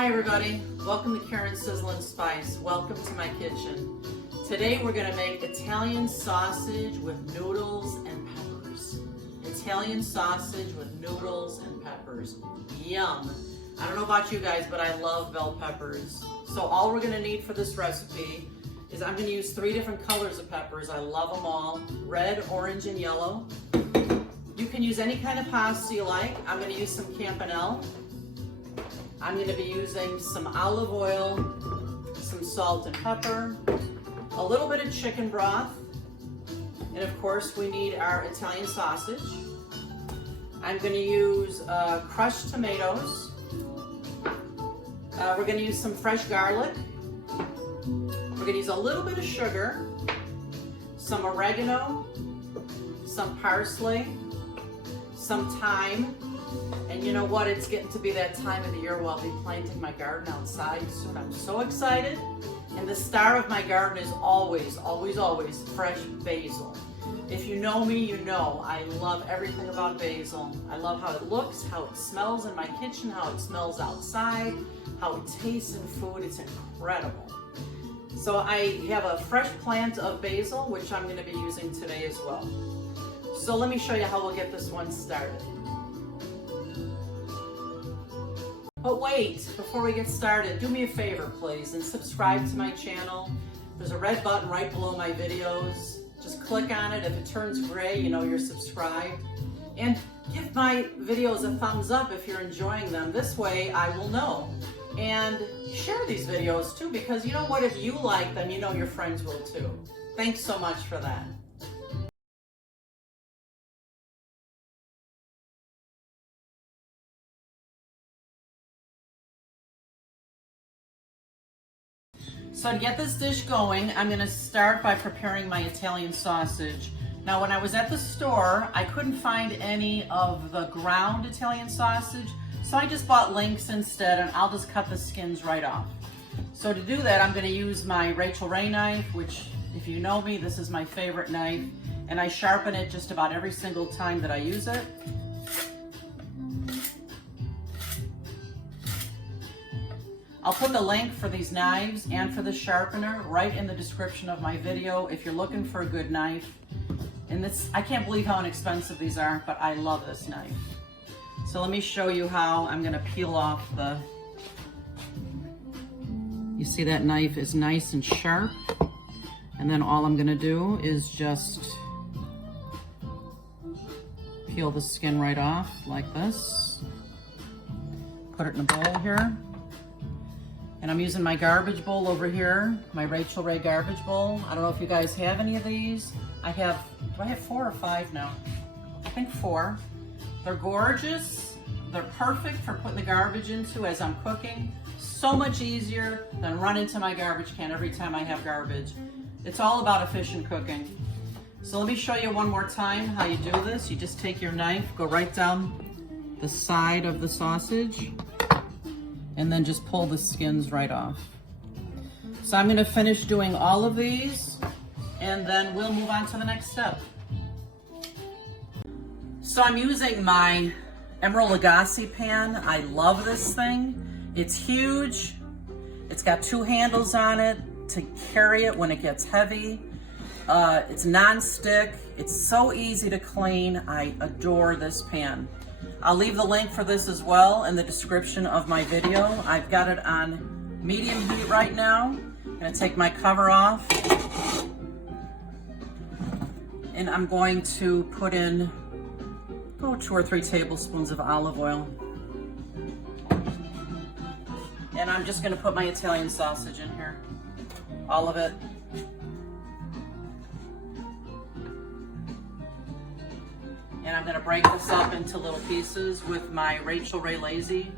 Hi everybody, welcome to Karen's Sizzlin' Spice. Welcome to my kitchen. Today we're gonna make Italian sausage with noodles and peppers. Italian sausage with noodles and peppers. Yum. I don't know about you guys, but I love bell peppers. So all we're gonna need for this recipe is I'm gonna use 3 different colors of peppers. I love them all. Red, orange, and yellow. You can use any kind of pasta you like. I'm gonna use some Campanelle. I'm going to be using some olive oil, some salt and pepper, a little bit of chicken broth, and of course we need our Italian sausage. I'm going to use crushed tomatoes. We're going to use some fresh garlic. We're going to use a little bit of sugar, some oregano, some parsley, some thyme. And you know what? It's getting to be that time of the year where I'll be planting my garden outside soon. I'm so excited. And the star of my garden is always, always, always fresh basil. If you know me, you know I love everything about basil. I love how it looks, how it smells in my kitchen, how it smells outside, how it tastes in food. It's incredible. So I have a fresh plant of basil, which I'm going to be using today as well. So let me show you how we'll get this one started. But wait, before we get started, do me a favor, please, and subscribe to my channel. There's a red button right below my videos. Just click on it. If it turns gray, you know you're subscribed. And give my videos a thumbs up if you're enjoying them. This way I will know. And share these videos too, because you know what? If you like them, you know your friends will too. Thanks so much for that. So to get this dish going, I'm going to start by preparing my Italian sausage. Now when I was at the store, I couldn't find any of the ground Italian sausage, so I just bought links instead, and I'll just cut the skins right off. So to do that, I'm going to use my Rachael Ray knife, which if you know me, this is my favorite knife, and I sharpen it just about every single time that I use it. I'll put the link for these knives and for the sharpener right in the description of my video if you're looking for a good knife. And this, I can't believe how inexpensive these are, but I love this knife. So let me show you how I'm gonna peel off the, you see that knife is nice and sharp. And then all I'm gonna do is just peel the skin right off like this. Put it in a bowl here. And I'm using my garbage bowl over here, my Rachael Ray garbage bowl. I don't know if you guys have any of these. I have, do I have 4 or 5 now? I think 4. They're gorgeous. They're perfect for putting the garbage into as I'm cooking. So much easier than running to my garbage can every time I have garbage. It's all about efficient cooking. So let me show you one more time how you do this. You just take your knife, go right down the side of the sausage, and then just pull the skins right off. So I'm gonna finish doing all of these, and then we'll move on to the next step. So I'm using my Emeril Lagasse pan. I love this thing. It's huge. It's got 2 handles on it to carry it when it gets heavy. It's non-stick. It's so easy to clean. I adore this pan. I'll leave the link for this as well in the description of my video. I've got it on medium heat right now. I'm gonna take my cover off, and I'm going to put in 2 or 3 tablespoons of olive oil. And I'm just gonna put my Italian sausage in here, all of it. And I'm gonna break this up into little pieces with my Rachael Ray Lazy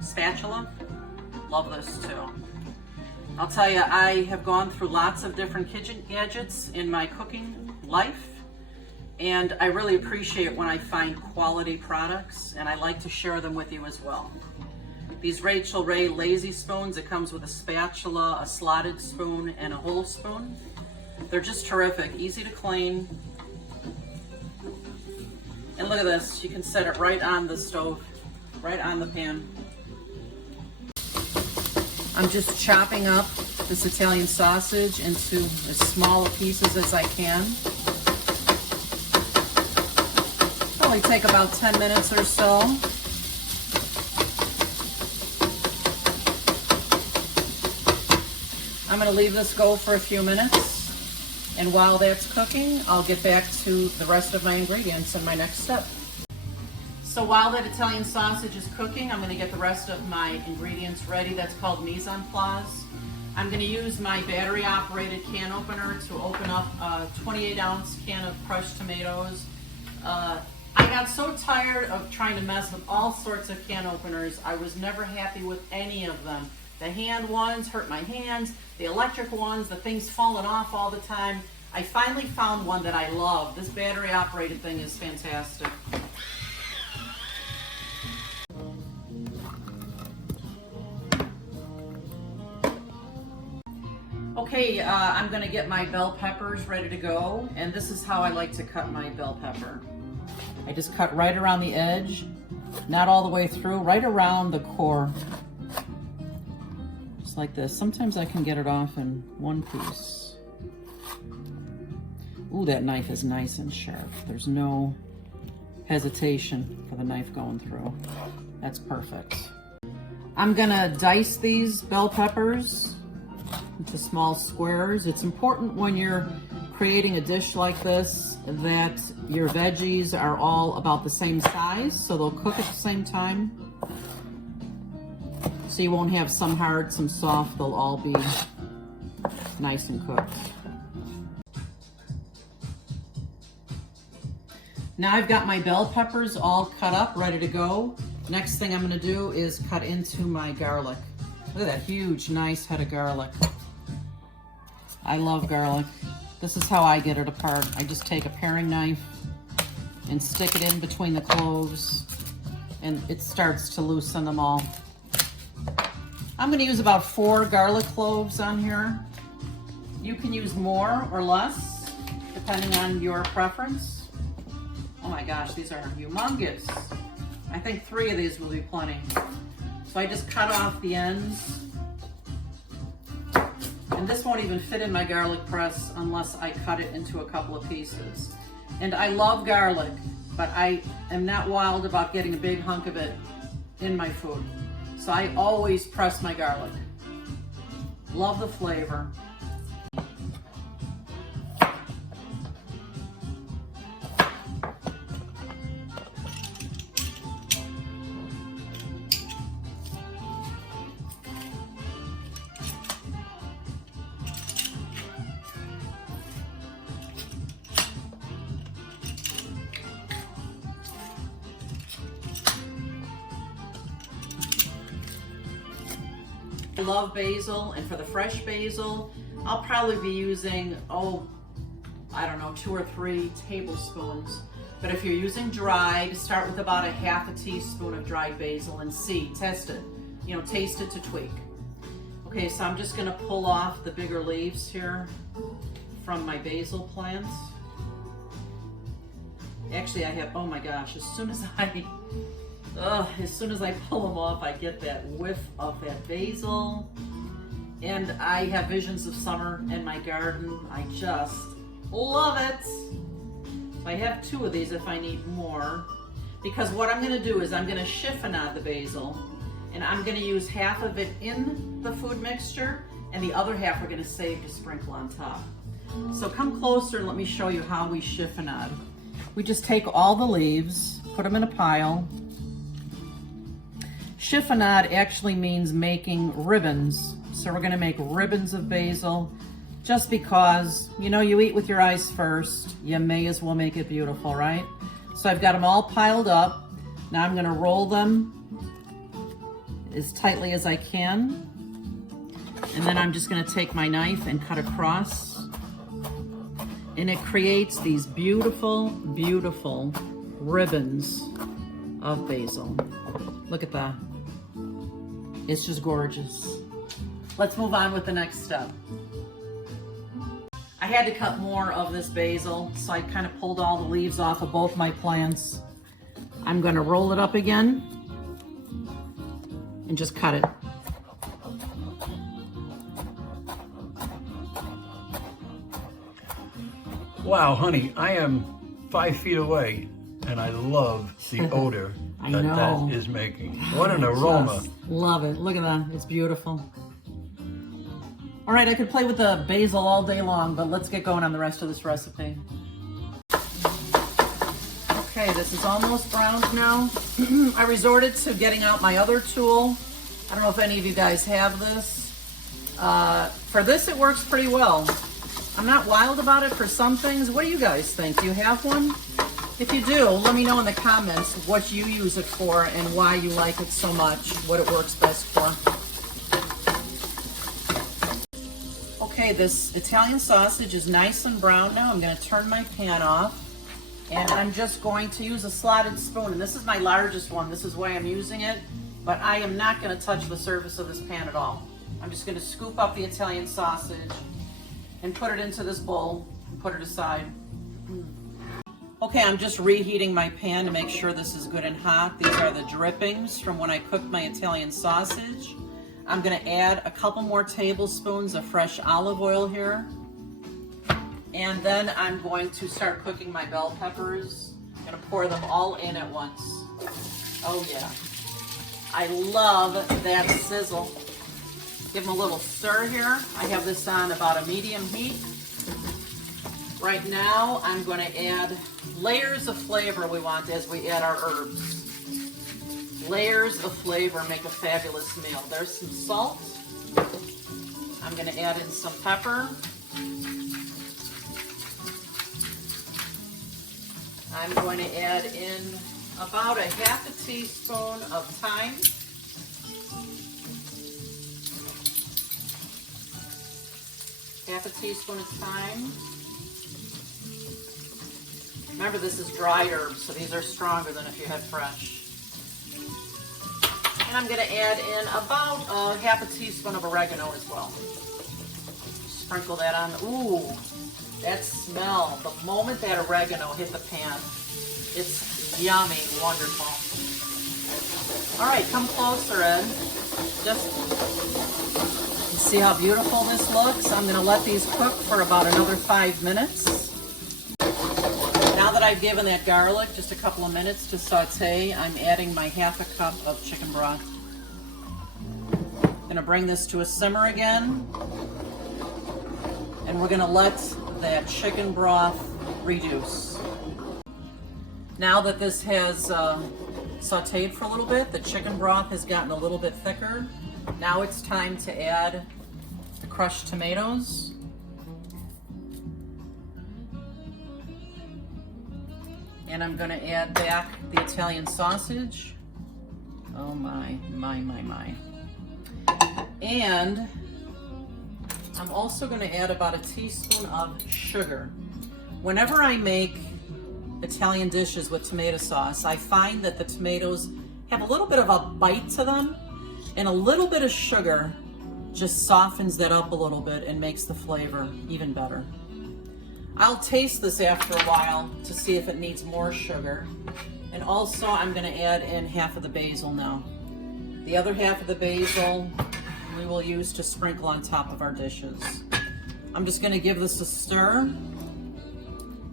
spatula. Love this too. I'll tell you, I have gone through lots of different kitchen gadgets in my cooking life, and I really appreciate when I find quality products, and I like to share them with you as well. These Rachael Ray Lazy spoons, it comes with a spatula, a slotted spoon, and a whole spoon. They're just terrific, easy to clean. And look at this, you can set it right on the stove, right on the pan. I'm just chopping up this Italian sausage into as small pieces as I can. Probably take about 10 minutes or so. I'm going to leave this go for a few minutes, and while that's cooking, I'll get back to the rest of my ingredients in my next step. So while that Italian sausage is cooking, I'm going to get the rest of my ingredients ready. That's called mise en place. I'm going to use my battery-operated can opener to open up a 28-ounce can of crushed tomatoes. I got so tired of trying to mess with all sorts of can openers. I was never happy with any of them. The hand ones hurt my hands, the electric ones, the things falling off all the time. I finally found one that I love. This battery-operated thing is fantastic. Okay, I'm gonna get my bell peppers ready to go, and this is how I like to cut my bell pepper. I just cut right around the edge, not all the way through, right around the core. Just like this. Sometimes I can get it off in one piece. Ooh, that knife is nice and sharp. There's no hesitation for the knife going through. That's perfect. I'm gonna dice these bell peppers into small squares. It's important when you're creating a dish like this that your veggies are all about the same size, so they'll cook at the same time. So you won't have some hard, some soft, they'll all be nice and cooked. Now I've got my bell peppers all cut up, ready to go. Next thing I'm gonna do is cut into my garlic. Look at that huge, nice head of garlic. I love garlic. This is how I get it apart. I just take a paring knife and stick it in between the cloves, and it starts to loosen them all. I'm gonna use about 4 garlic cloves on here. You can use more or less, depending on your preference. Oh my gosh, these are humongous. I think 3 of these will be plenty. So I just cut off the ends. And this won't even fit in my garlic press unless I cut it into a couple of pieces. And I love garlic, but I am not wild about getting a big hunk of it in my food. So I always press my garlic. Love the flavor. I love basil, and for the fresh basil, I'll probably be using, I don't know, 2 or 3 tablespoons. But if you're using dried, start with about a half a teaspoon of dried basil and see, test it, taste it to tweak. Okay, so I'm just gonna pull off the bigger leaves here from my basil plants. Actually, I have, oh my gosh, as soon as I pull them off, I get that whiff of that basil. And I have visions of summer in my garden. I just love it. So I have 2 of these if I need more. Because what I'm gonna do is I'm gonna chiffonade the basil, and I'm gonna use half of it in the food mixture, and the other half we're gonna save to sprinkle on top. So come closer and let me show you how we chiffonade. We just take all the leaves, put them in a pile. Chiffonade actually means making ribbons. So we're gonna make ribbons of basil just because, you eat with your eyes first. You may as well make it beautiful, right? So I've got them all piled up. Now I'm gonna roll them as tightly as I can. And then I'm just gonna take my knife and cut across. And it creates these beautiful, beautiful ribbons of basil. Look at that. It's just gorgeous. Let's move on with the next step. I had to cut more of this basil, so I kind of pulled all the leaves off of both my plants. I'm gonna roll it up again and just cut it. Wow, honey, I am 5 feet away, and I love the odor that is making. What an aroma. Just love it. Look at that. It's beautiful. All right, I could play with the basil all day long, but let's get going on the rest of this recipe. Okay, this is almost browned now. I resorted to getting out my other tool. I don't know if any of you guys have this. For this, it works pretty well. I'm not wild about it for some things. What do you guys think? Do you have one? If you do, let me know in the comments what you use it for and why you like it so much, what it works best for. Okay, this Italian sausage is nice and brown now. I'm going to turn my pan off, and I'm just going to use a slotted spoon. And this is my largest one. This is why I'm using it, but I am not going to touch the surface of this pan at all. I'm just going to scoop up the Italian sausage and put it into this bowl and put it aside. Okay, I'm just reheating my pan to make sure this is good and hot. These are the drippings from when I cooked my Italian sausage. I'm going to add a couple more tablespoons of fresh olive oil here. And then I'm going to start cooking my bell peppers. I'm going to pour them all in at once. Oh yeah. I love that sizzle. Give them a little stir here. I have this on about a medium heat. Right now, I'm going to add layers of flavor we want as we add our herbs. Layers of flavor make a fabulous meal. There's some salt. I'm going to add in some pepper. I'm going to add in about a half a teaspoon of thyme. Half a teaspoon of thyme. Remember, this is dried herbs, so these are stronger than if you had fresh. And I'm going to add in about a half a teaspoon of oregano as well. Sprinkle that on. Ooh, that smell. The moment that oregano hit the pan, it's yummy, wonderful. All right, come closer, Ed. Just see how beautiful this looks. I'm going to let these cook for about another 5 minutes. Now that I've given that garlic just a couple of minutes to saute, I'm adding my half a cup of chicken broth. I'm going to bring this to a simmer again, and we're going to let that chicken broth reduce. Now that this has sauteed for a little bit, the chicken broth has gotten a little bit thicker. Now it's time to add the crushed tomatoes. And I'm going to add back the Italian sausage. Oh my. And I'm also going to add about a teaspoon of sugar. Whenever I make Italian dishes with tomato sauce, I find that the tomatoes have a little bit of a bite to them, and a little bit of sugar just softens that up a little bit and makes the flavor even better. I'll taste this after a while to see if it needs more sugar. And also I'm going to add in half of the basil now. The other half of the basil we will use to sprinkle on top of our dishes. I'm just going to give this a stir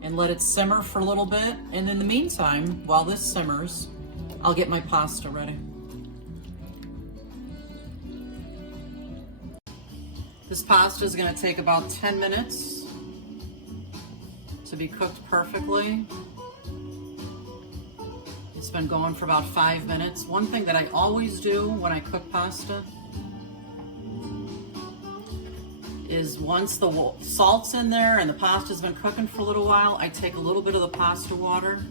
and let it simmer for a little bit. And in the meantime, while this simmers, I'll get my pasta ready. This pasta is going to take about 10 minutes to be cooked perfectly. It's been going for about 5 minutes. One thing that I always do when I cook pasta is once the salt's in there and the pasta's been cooking for a little while, I take a little bit of the pasta water.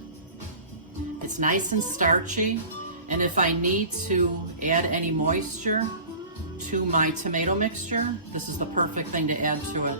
It's nice and starchy, and if I need to add any moisture to my tomato mixture, this is the perfect thing to add to it.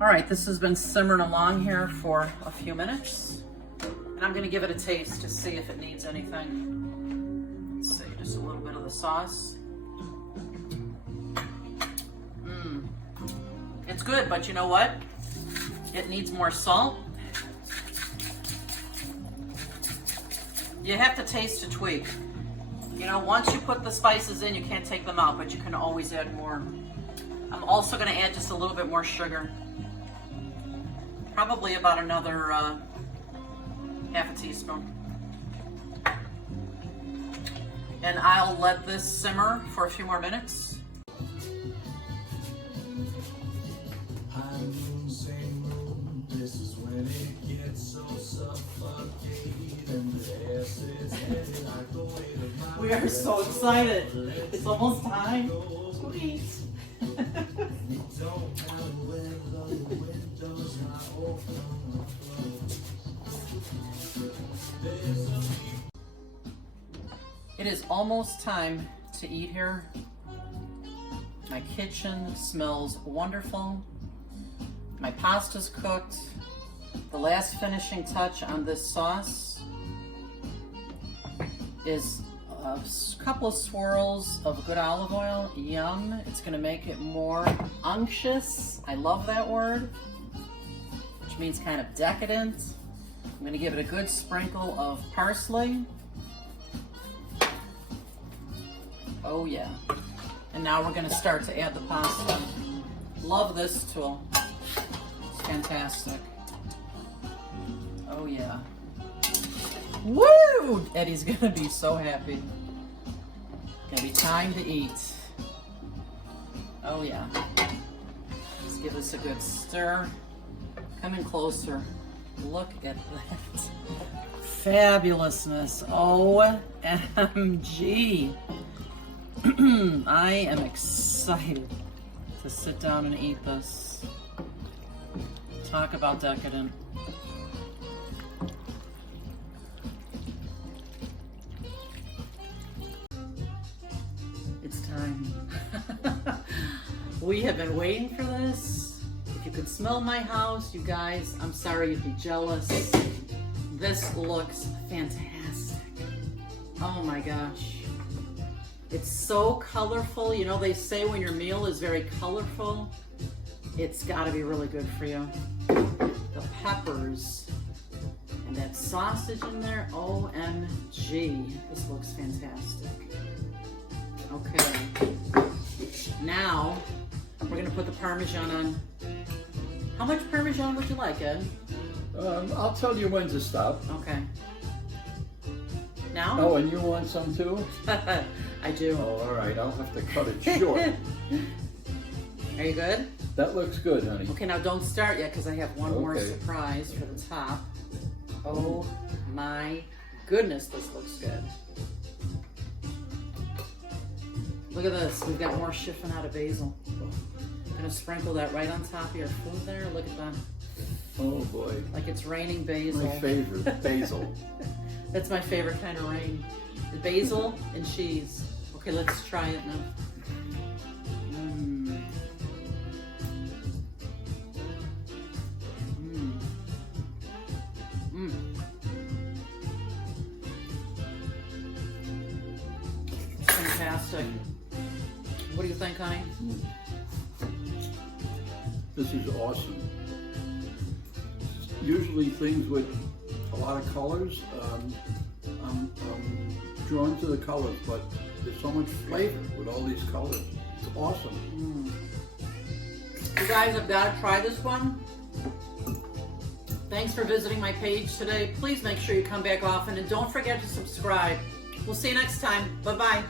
All right, this has been simmering along here for a few minutes. And I'm gonna give it a taste to see if it needs anything. Let's see, just a little bit of the sauce. It's good, but you know what? It needs more salt. You have to taste to tweak. You know, once you put the spices in, you can't take them out, but you can always add more. I'm also gonna add just a little bit more sugar. Probably about another half a teaspoon. And I'll let this simmer for a few more minutes. We are so excited. It's almost time to eat. It is almost time to eat here. My kitchen smells wonderful. My pasta's cooked. The last finishing touch on this sauce is a couple of swirls of good olive oil. Yum. It's gonna make it more unctuous. I love that word, which means kind of decadent. I'm gonna give it a good sprinkle of parsley. Oh yeah. And now we're gonna start to add the pasta. Love this tool. It's fantastic. Oh yeah. Woo! Eddie's gonna be so happy. Gonna be time to eat. Oh yeah. Let's give this a good stir. Come in closer. Look at that. Fabulousness. OMG. I am excited to sit down and eat this. Talk about decadent. It's time. We have been waiting for this. If you could smell my house, you guys, I'm sorry you'd be jealous. This looks fantastic. Oh my gosh. It's so colorful. You know, they say when your meal is very colorful, it's gotta be really good for you. The peppers and that sausage in there, OMG. This looks fantastic. Okay. Now, we're gonna put the Parmesan on. How much Parmesan would you like, Ed? I'll tell you when to stop. Okay. Now? Oh, and you want some too? I do. Oh, all right. I'll have to cut it short. Are you good? That looks good, honey. Okay, now don't start yet because I have one more Okay. surprise for the top. Oh my goodness, this looks good. Look at this. We've got more chiffonata basil. I'm gonna sprinkle that right on top of your food there. Look at that. Oh boy. Like it's raining basil. My favorite, basil. That's my favorite kind of rain. The basil and cheese. Okay, let's try it now. Fantastic. What do you think, honey? This is awesome. Usually things with a lot of colors, I'm drawn to the colors, but there's so much flavor with all these colors. It's awesome. You guys have got to try this one. Thanks for visiting my page today. Please make sure you come back often and don't forget to subscribe. We'll see you next time. Bye-bye.